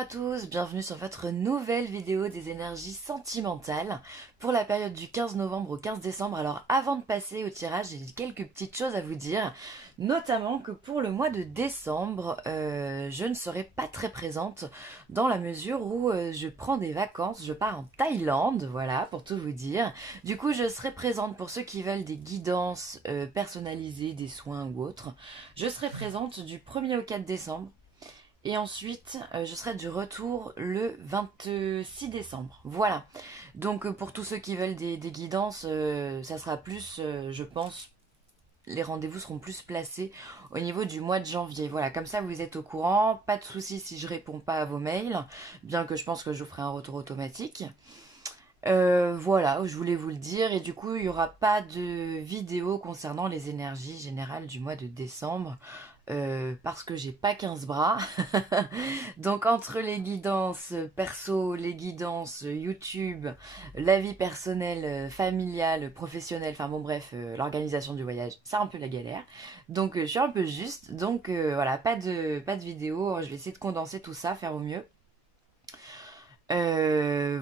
à tous, bienvenue sur votre nouvelle vidéo des énergies sentimentales pour la période du 15 novembre au 15 décembre. Alors avant de passer au tirage, j'ai quelques petites choses à vous dire, notamment que pour le mois de décembre, je ne serai pas très présente dans la mesure où je prends des vacances, je pars en Thaïlande, voilà, pour tout vous dire. Du coup, je serai présente pour ceux qui veulent des guidances personnalisées, des soins ou autres. Je serai présente du 1er au 4 décembre. Et ensuite, je serai de retour le 26 décembre. Voilà. Donc, pour tous ceux qui veulent des guidances, ça sera plus, je pense, les rendez-vous seront plus placés au niveau du mois de janvier. Voilà, comme ça, vous êtes au courant. Pas de souci si je réponds pas à vos mails, bien que je pense que je vous ferai un retour automatique. Voilà, je voulais vous le dire. Et du coup, il n'y aura pas de vidéo concernant les énergies générales du mois de décembre. Parce que j'ai pas 15 bras. Donc entre les guidances perso, les guidances YouTube, la vie personnelle, familiale, professionnelle, enfin bon bref, l'organisation du voyage, c'est un peu la galère. Donc je suis un peu juste. Donc voilà, pas de vidéo. Je vais essayer de condenser tout ça, faire au mieux.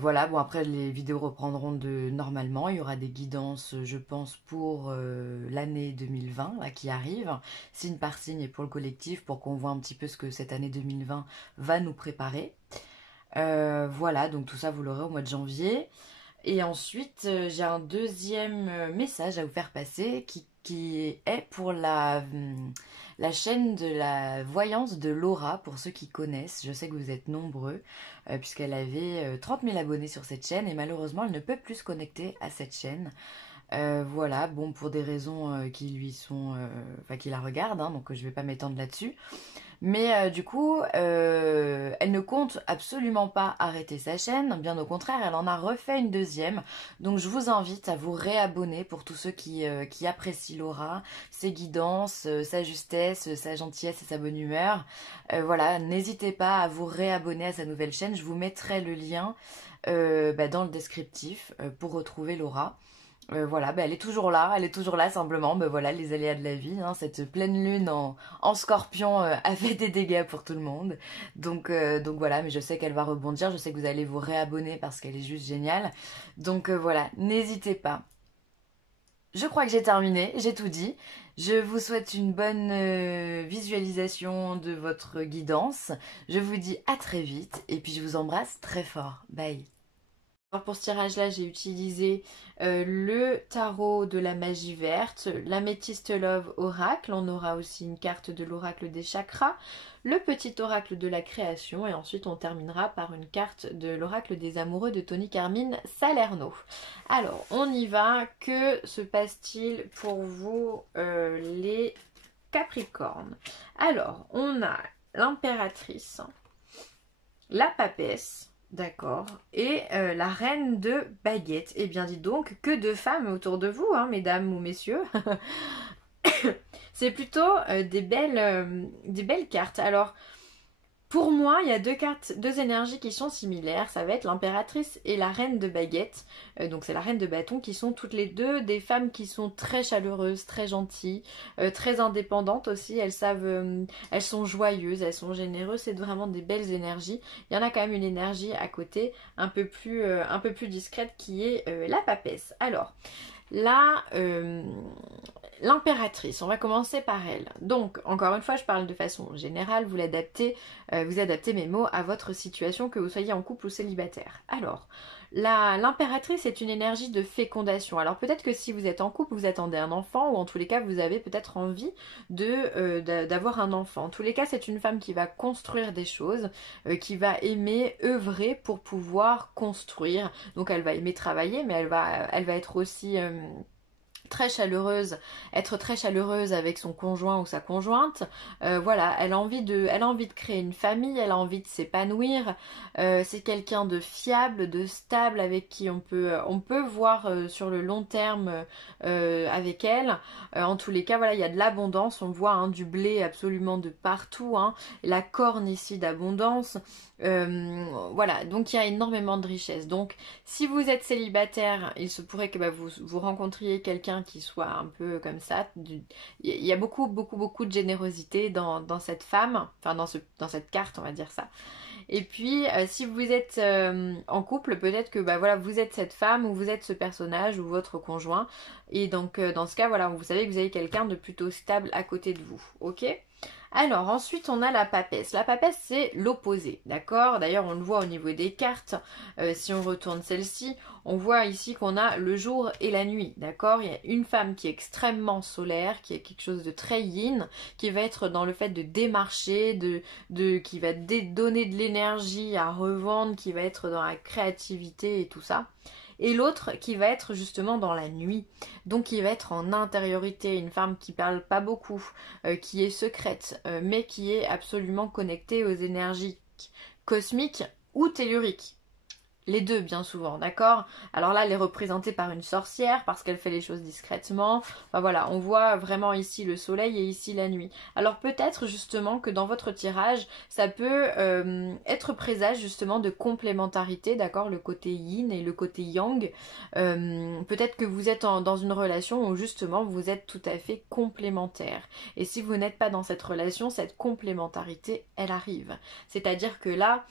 Voilà, bon après les vidéos reprendront normalement, il y aura des guidances je pense pour l'année 2020 là, qui arrive, signe par signe et pour le collectif pour qu'on voit un petit peu ce que cette année 2020 va nous préparer. Voilà, donc tout ça vous l'aurez au mois de janvier. Et ensuite j'ai un deuxième message à vous faire passer qui est pour la chaîne de la voyance de Laura, pour ceux qui connaissent. Je sais que vous êtes nombreux, puisqu'elle avait 30 000 abonnés sur cette chaîne, et malheureusement elle ne peut plus se connecter à cette chaîne. Voilà, bon, pour des raisons qui lui sont... enfin, qui la regardent, hein, donc je vais pas m'étendre là-dessus. Mais du coup, elle ne compte absolument pas arrêter sa chaîne, bien au contraire, elle en a refait une deuxième. Donc je vous invite à vous réabonner pour tous ceux qui apprécient Laura, ses guidances, sa justesse, sa gentillesse et sa bonne humeur. Voilà, n'hésitez pas à vous réabonner à sa nouvelle chaîne, je vous mettrai le lien dans le descriptif pour retrouver Laura. Voilà, elle est toujours là simplement, voilà, les aléas de la vie, hein, cette pleine lune en scorpion a fait des dégâts pour tout le monde, donc voilà, mais je sais qu'elle va rebondir, je sais que vous allez vous réabonner parce qu'elle est juste géniale, donc voilà, n'hésitez pas. Je crois que j'ai terminé, j'ai tout dit, je vous souhaite une bonne visualisation de votre guidance, je vous dis à très vite, et puis je vous embrasse très fort, bye. Alors pour ce tirage-là, j'ai utilisé le tarot de la magie verte, l'améthyste love oracle. On aura aussi une carte de l'oracle des chakras, le petit oracle de la création, et ensuite on terminera par une carte de l'oracle des amoureux de Tony Carmine Salerno. Alors, on y va. Que se passe-t-il pour vous les Capricornes? Alors, on a l'impératrice, la papesse, d'accord, et la reine de baguette. Eh bien, dites donc, que de femmes autour de vous, hein, mesdames ou messieurs. C'est plutôt des belles cartes. Alors, pour moi, il y a deux énergies qui sont similaires. Ça va être l'impératrice et la reine de baguette. Donc c'est la reine de bâton, qui sont toutes les deux des femmes qui sont très chaleureuses, très gentilles, très indépendantes aussi. Elles savent, elles sont joyeuses, elles sont généreuses. C'est vraiment des belles énergies. Il y en a quand même une énergie à côté un peu plus discrète qui est la papesse. Alors là, l'impératrice, on va commencer par elle. Donc, encore une fois, je parle de façon générale, vous adaptez mes mots à votre situation, que vous soyez en couple ou célibataire. Alors, l'impératrice est une énergie de fécondation. Alors peut-être que si vous êtes en couple, vous attendez un enfant, ou en tous les cas, vous avez peut-être envie d'avoir un enfant. En tous les cas, c'est une femme qui va construire des choses, qui va aimer œuvrer pour pouvoir construire. Donc elle va aimer travailler, mais elle va être aussi... être très chaleureuse avec son conjoint ou sa conjointe. Voilà, elle a envie de créer une famille, elle a envie de s'épanouir. C'est quelqu'un de fiable, de stable, avec qui on peut voir sur le long terme avec elle. En tous les cas, voilà, il y a de l'abondance, on voit hein, du blé absolument de partout, hein, la corne ici d'abondance. Voilà, donc il y a énormément de richesse. Donc si vous êtes célibataire, il se pourrait que vous rencontriez quelqu'un quelqu'un qui soit un peu comme ça. Il y a beaucoup de générosité dans cette femme, enfin dans cette carte, on va dire ça. Et puis, si vous êtes en couple, peut-être que bah, voilà, vous êtes cette femme ou vous êtes ce personnage ou votre conjoint. Et donc, dans ce cas, voilà, vous savez que vous avez quelqu'un de plutôt stable à côté de vous. Ok? Alors, ensuite, on a la papesse. La papesse, c'est l'opposé, d'accord? D'ailleurs, on le voit au niveau des cartes. Si on retourne celle-ci, on voit ici qu'on a le jour et la nuit, d'accord? Il y a une femme qui est extrêmement solaire, qui est quelque chose de très yin, qui va être dans le fait de démarcher, qui va donner de l'énergie à revendre, qui va être dans la créativité et tout ça. Et l'autre qui va être justement dans la nuit, donc qui va être en intériorité, une femme qui parle pas beaucoup, qui est secrète, mais qui est absolument connectée aux énergies cosmiques ou telluriques. Les deux, bien souvent, d'accord? Alors là, elle est représentée par une sorcière parce qu'elle fait les choses discrètement. Enfin voilà, on voit vraiment ici le soleil et ici la nuit. Alors peut-être justement que dans votre tirage, ça peut être présage justement de complémentarité, d'accord? Le côté yin et le côté yang. Peut-être que vous êtes dans une relation où justement vous êtes tout à fait complémentaires. Et si vous n'êtes pas dans cette relation, cette complémentarité, elle arrive. C'est-à-dire que là,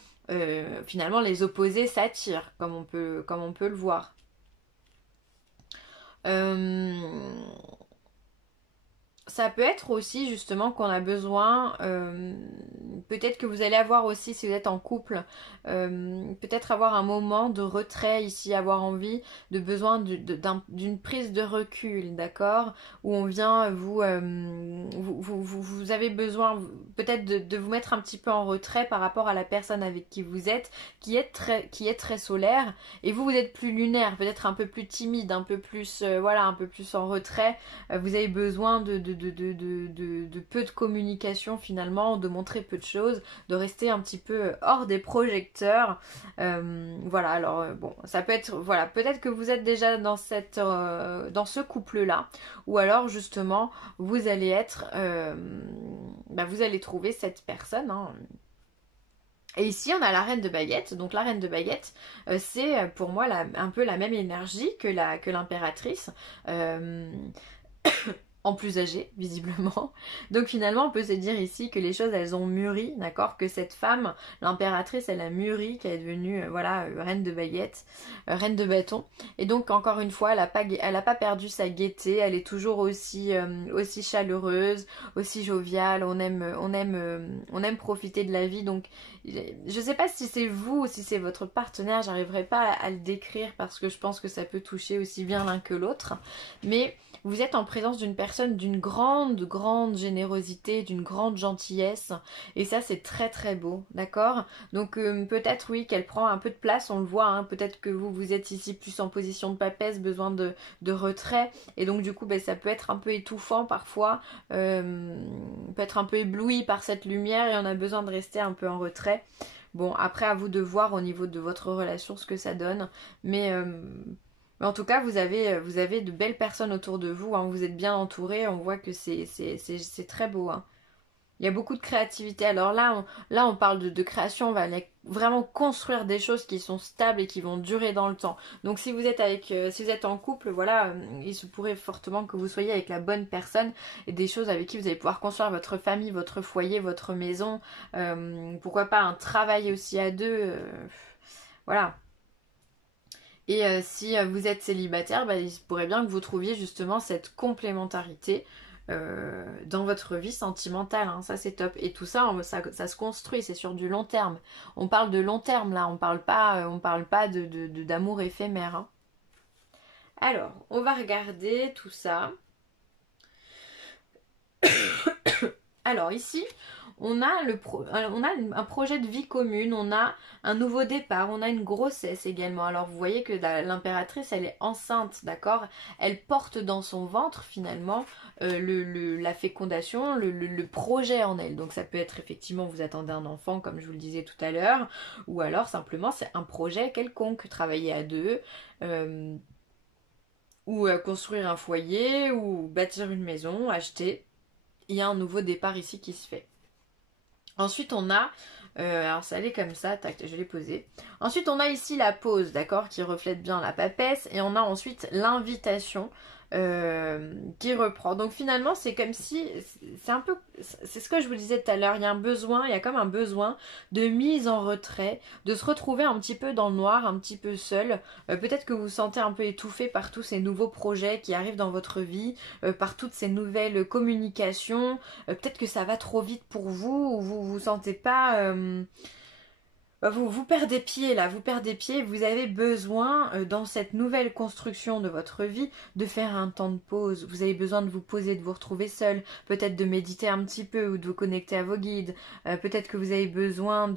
finalement les opposés s'attirent, comme on peut le voir. Ça peut être aussi justement qu'on a besoin, peut-être que vous allez avoir aussi si vous êtes en couple, peut-être avoir un moment de retrait ici, avoir envie, de besoin d'une prise de recul, d'accord? Où on vient, vous avez besoin peut-être de vous mettre un petit peu en retrait par rapport à la personne avec qui vous êtes, qui est très solaire, et vous êtes plus lunaire, peut-être un peu plus timide, un peu plus, voilà, un peu plus en retrait. Vous avez besoin de peu de communication finalement, de montrer peu de choses, de rester un petit peu hors des projecteurs. Voilà, alors bon, ça peut être, voilà, peut-être que vous êtes déjà dans dans ce couple-là, ou alors justement, vous allez être, vous allez trouver cette personne, hein. Et ici, on a la reine de baguette. Donc la reine de baguette, c'est pour moi un peu la même énergie que l'impératrice. En plus âgée, visiblement. Donc finalement, on peut se dire ici que les choses, elles ont mûri, d'accord? Que cette femme, l'impératrice, elle a mûri, qu'elle est devenue, reine de baguette, reine de bâton. Et donc, encore une fois, elle a pas perdu sa gaieté, elle est toujours aussi chaleureuse, aussi joviale, on aime profiter de la vie. Donc, je sais pas si c'est vous ou si c'est votre partenaire, j'arriverai pas à le décrire parce que je pense que ça peut toucher aussi bien l'un que l'autre. Mais vous êtes en présence d'une personne d'une grande générosité, d'une grande gentillesse, et ça c'est très très beau, d'accord? Donc peut-être oui qu'elle prend un peu de place, on le voit, hein, peut-être que vous êtes ici plus en position de papesse, besoin de retrait, et donc du coup ça peut être un peu étouffant parfois, peut être un peu ébloui par cette lumière et on a besoin de rester un peu en retrait. Bon, après à vous de voir au niveau de votre relation ce que ça donne, mais en tout cas, vous avez de belles personnes autour de vous, hein, vous êtes bien entourés, on voit que c'est très beau, hein. Il y a beaucoup de créativité. Alors là, on parle de création, on va vraiment construire des choses qui sont stables et qui vont durer dans le temps. Donc si vous êtes si vous êtes en couple, voilà, il se pourrait fortement que vous soyez avec la bonne personne et des choses avec qui vous allez pouvoir construire votre famille, votre foyer, votre maison. Pourquoi pas un travail aussi à deux. Voilà. Et si vous êtes célibataire, il se pourrait bien que vous trouviez justement cette complémentarité dans votre vie sentimentale, hein. Ça c'est top. Et tout ça, ça se construit, c'est sur du long terme. On parle de long terme là, on parle pas d'amour éphémère, hein. Alors, on va regarder tout ça. Alors ici, on a un projet de vie commune, on a un nouveau départ, on a une grossesse également. Alors vous voyez que l'impératrice, elle est enceinte, d'accord? Elle porte dans son ventre finalement la fécondation, le projet en elle. Donc ça peut être effectivement, vous attendez un enfant comme je vous le disais tout à l'heure, ou alors simplement c'est un projet quelconque, travailler à deux, ou construire un foyer, ou bâtir une maison, acheter. Il y a un nouveau départ ici qui se fait. Ensuite, on a, alors ça allait comme ça, tac, je l'ai posé. Ensuite, on a ici la pause, d'accord, qui reflète bien la papesse. Et on a ensuite l'invitation qui reprend. Donc finalement, c'est comme si, c'est un peu, c'est ce que je vous disais tout à l'heure, il y a un besoin, il y a comme un besoin de mise en retrait, de se retrouver un petit peu dans le noir, un petit peu seul. Peut-être que vous vous sentez un peu étouffé par tous ces nouveaux projets qui arrivent dans votre vie, par toutes ces nouvelles communications. Peut-être que ça va trop vite pour vous, ou vous vous sentez pas... vous perdez pied là, vous perdez pied, vous avez besoin dans cette nouvelle construction de votre vie de faire un temps de pause, vous avez besoin de vous poser, de vous retrouver seul, peut-être de méditer un petit peu ou de vous connecter à vos guides, peut-être que vous avez besoin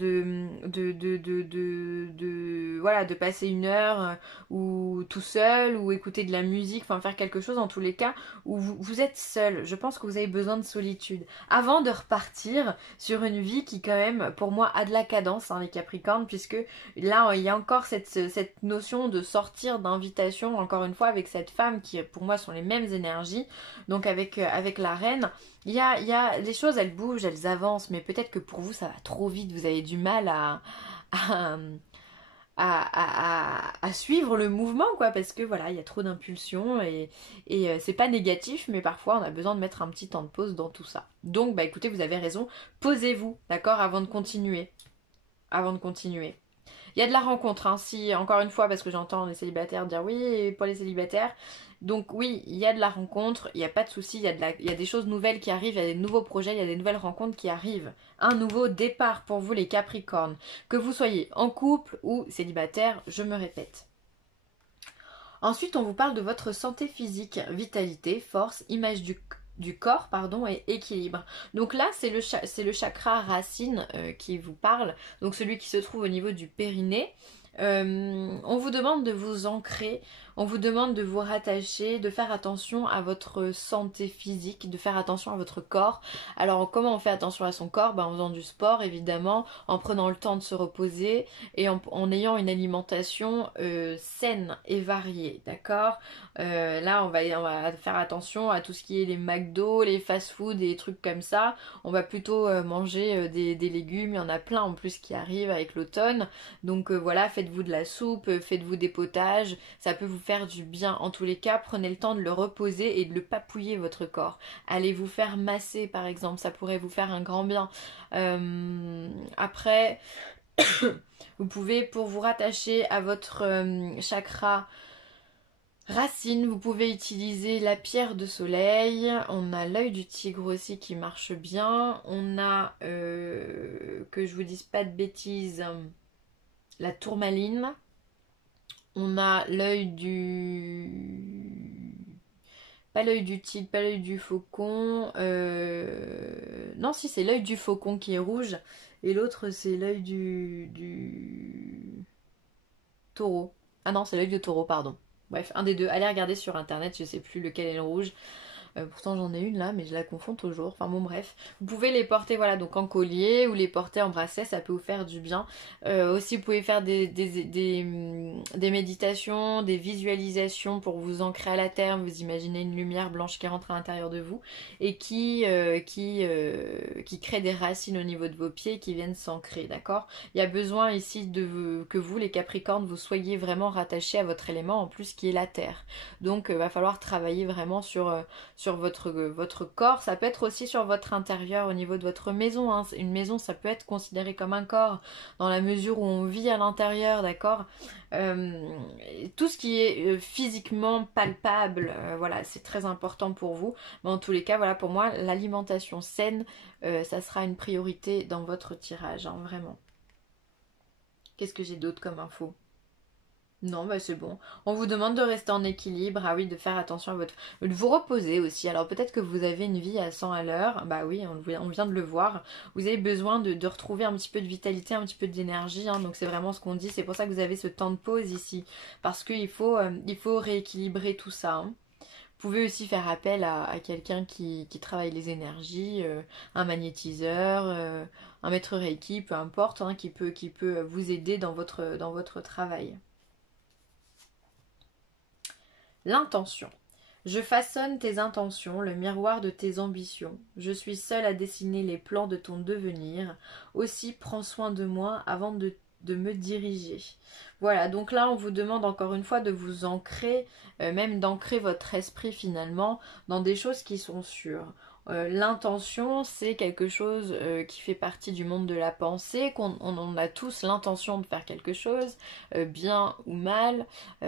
voilà, de passer une heure ou tout seul ou écouter de la musique, enfin faire quelque chose en tous les cas où vous êtes seul, je pense que vous avez besoin de solitude avant de repartir sur une vie qui quand même pour moi a de la cadence, hein, les Capricornes, puisque là il y a encore cette notion de sortir d'invitation, encore une fois avec cette femme qui pour moi sont les mêmes énergies, donc avec la reine, les choses elles bougent, elles avancent, mais peut-être que pour vous ça va trop vite, vous avez du mal à, à suivre le mouvement, quoi, parce que voilà, il y a trop d'impulsions et c'est pas négatif, mais parfois on a besoin de mettre un petit temps de pause dans tout ça. Donc, bah écoutez, vous avez raison, posez-vous, d'accord, avant de continuer. Avant de continuer. Il y a de la rencontre, hein, si, encore une fois, parce que j'entends les célibataires dire oui, pour les célibataires. Donc oui, il y a de la rencontre, il n'y a pas de souci, il y a des choses nouvelles qui arrivent, il y a des nouveaux projets, il y a des nouvelles rencontres qui arrivent. Un nouveau départ pour vous les Capricornes. Que vous soyez en couple ou célibataire, je me répète. Ensuite, on vous parle de votre santé physique, vitalité, force, image du corps, pardon, et équilibre. Donc là, c'est le chakra racine qui vous parle, donc celui qui se trouve au niveau du périnée. On vous demande de vous ancrer, on vous demande de vous rattacher, de faire attention à votre santé physique, de faire attention à votre corps. Alors comment on fait attention à son corps? En faisant du sport évidemment, en prenant le temps de se reposer et en ayant une alimentation saine et variée, d'accord? Là on va faire attention à tout ce qui est les McDo, les fast-food et les trucs comme ça. On va plutôt manger des légumes, il y en a plein en plus qui arrivent avec l'automne. Donc voilà, faites-vous de la soupe, faites-vous des potages, ça peut vous faire du bien. En tous les cas, prenez le temps de le reposer et de le papouiller votre corps. Allez vous faire masser par exemple, ça pourrait vous faire un grand bien. Après, vous pouvez, pour vous rattacher à votre chakra racine, vous pouvez utiliser la pierre de soleil. On a l'œil du tigre aussi qui marche bien. On a, que je vous dise pas de bêtises, la tourmaline. On a l'œil du... Pas l'œil du tigre, pas l'œil du faucon. Non, si, c'est l'œil du faucon qui est rouge. Et l'autre, c'est l'œil du taureau. Ah non, c'est l'œil du taureau, pardon. Bref, un des deux. Allez regarder sur internet, je sais plus lequel est le rouge. Pourtant j'en ai une là, mais je la confonds toujours. Enfin bon bref. Vous pouvez les porter voilà donc en collier ou les porter en bracelet, ça peut vous faire du bien. Aussi vous pouvez faire des méditations, des visualisations pour vous ancrer à la terre. Vous imaginez une lumière blanche qui rentre à l'intérieur de vous et qui crée des racines au niveau de vos pieds qui viennent s'ancrer, d'accord? Il y a besoin ici que vous les Capricornes vous soyez vraiment rattachés à votre élément en plus qui est la terre. Donc va falloir travailler vraiment sur votre corps, ça peut être aussi sur votre intérieur au niveau de votre maison, hein. Une maison ça peut être considéré comme un corps dans la mesure où on vit à l'intérieur, d'accord. Tout ce qui est physiquement palpable, voilà, c'est très important pour vous, mais en tous les cas, voilà, pour moi, l'alimentation saine, ça sera une priorité dans votre tirage, hein, vraiment. Qu'est-ce que j'ai d'autre comme info? Non, bah c'est bon. On vous demande de rester en équilibre, ah oui, de faire attention à votre... de vous reposer aussi. Alors peut-être que vous avez une vie à 100 à l'heure, bah oui, on vient de le voir. Vous avez besoin de retrouver un petit peu de vitalité, un petit peu d'énergie, hein, donc c'est vraiment ce qu'on dit. C'est pour ça que vous avez ce temps de pause ici, parce qu'il faut rééquilibrer tout ça, hein. Vous pouvez aussi faire appel à quelqu'un qui travaille les énergies, un magnétiseur, un maître Reiki, peu importe, hein, qui peut vous aider dans votre travail. L'intention. Je façonne tes intentions, le miroir de tes ambitions. Je suis seule à dessiner les plans de ton devenir. Aussi prends soin de moi avant de me diriger. Voilà, donc là on vous demande encore une fois de vous ancrer, même d'ancrer votre esprit finalement dans des choses qui sont sûres. L'intention, c'est quelque chose qui fait partie du monde de la pensée, on a tous l'intention de faire quelque chose, bien ou mal.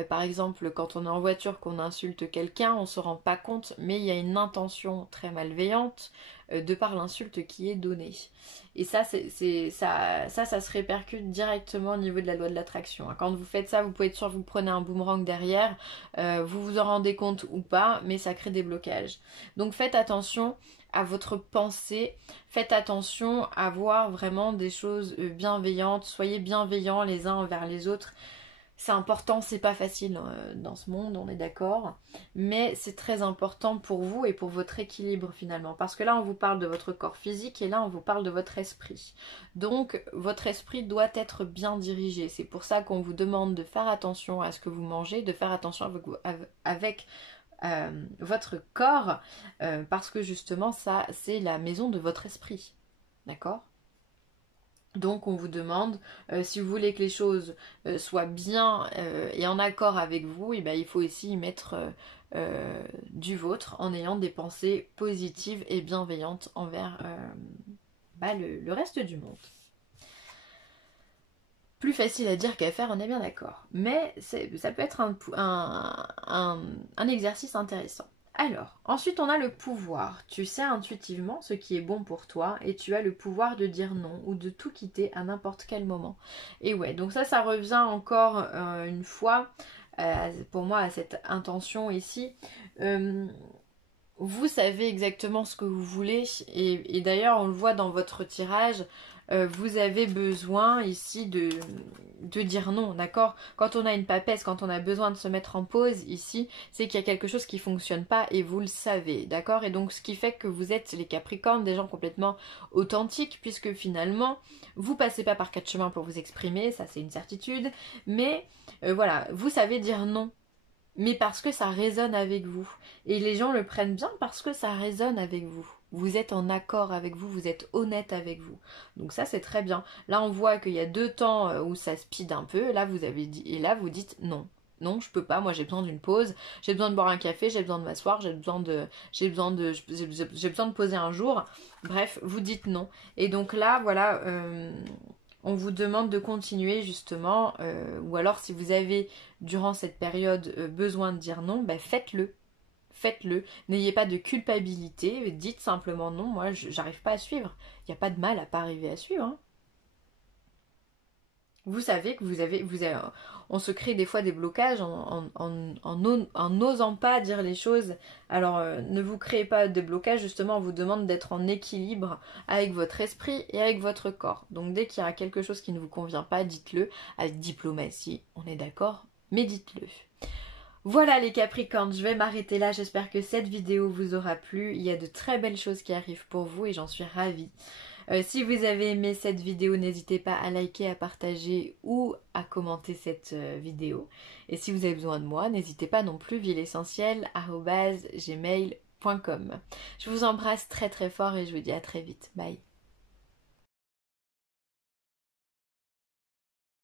Par exemple, quand on est en voiture, qu'on insulte quelqu'un, on se rend pas compte, mais il y a une intention très malveillante de par l'insulte qui est donnée. Et ça, ça se répercute directement au niveau de la loi de l'attraction. Quand vous faites ça, vous pouvez être sûr que vous prenez un boomerang derrière, vous vous en rendez compte ou pas, mais ça crée des blocages. Donc faites attention à votre pensée, faites attention à voir vraiment des choses bienveillantes, soyez bienveillants les uns envers les autres. C'est important, c'est pas facile dans ce monde, on est d'accord, mais c'est très important pour vous et pour votre équilibre finalement, parce que là on vous parle de votre corps physique et là on vous parle de votre esprit. Donc votre esprit doit être bien dirigé, c'est pour ça qu'on vous demande de faire attention à ce que vous mangez, de faire attention avec votre corps, parce que justement ça c'est la maison de votre esprit, d'accord ? Donc on vous demande, si vous voulez que les choses soient bien et en accord avec vous, et ben, il faut aussi y mettre du vôtre en ayant des pensées positives et bienveillantes envers le reste du monde. Plus facile à dire qu'à faire, on est bien d'accord. Mais ça peut être un exercice intéressant. Alors, ensuite on a le pouvoir. Tu sais intuitivement ce qui est bon pour toi et tu as le pouvoir de dire non ou de tout quitter à n'importe quel moment. Et ouais, donc ça revient encore une fois pour moi à cette intention ici. Vous savez exactement ce que vous voulez et d'ailleurs on le voit dans votre tirage, vous avez besoin ici de dire non, d'accord? Quand on a une papesse, quand on a besoin de se mettre en pause ici, c'est qu'il y a quelque chose qui fonctionne pas et vous le savez, d'accord? Et donc ce qui fait que vous êtes les Capricornes, des gens complètement authentiques, puisque finalement vous passez pas par quatre chemins pour vous exprimer, ça c'est une certitude, mais voilà, vous savez dire non. Mais parce que ça résonne avec vous. Et les gens le prennent bien parce que ça résonne avec vous. Vous êtes en accord avec vous, vous êtes honnête avec vous. Donc ça c'est très bien. Là on voit qu'il y a 2 temps où ça speed un peu. Là vous avez dit, et là vous dites non. Non, je peux pas, moi j'ai besoin d'une pause, j'ai besoin de boire un café, j'ai besoin de m'asseoir, j'ai besoin de poser un jour. Bref, vous dites non. Et donc là, voilà, on vous demande de continuer justement, ou alors si vous avez durant cette période besoin de dire non, ben faites-le. Faites-le. N'ayez pas de culpabilité, dites simplement non, moi j'arrive pas à suivre. Il n'y a pas de mal à pas arriver à suivre. Hein. Vous savez que on se crée des fois des blocages en n'osant pas dire les choses. Alors ne vous créez pas de blocages, justement on vous demande d'être en équilibre avec votre esprit et avec votre corps. Donc dès qu'il y a quelque chose qui ne vous convient pas, dites-le avec diplomatie, on est d'accord, mais dites-le. Voilà les Capricornes, je vais m'arrêter là, j'espère que cette vidéo vous aura plu. Il y a de très belles choses qui arrivent pour vous et j'en suis ravie. Si vous avez aimé cette vidéo, n'hésitez pas à liker, à partager ou à commenter cette vidéo. Et si vous avez besoin de moi, n'hésitez pas non plus, vielessentielle@gmail.com. Je vous embrasse très très fort et je vous dis à très vite. Bye.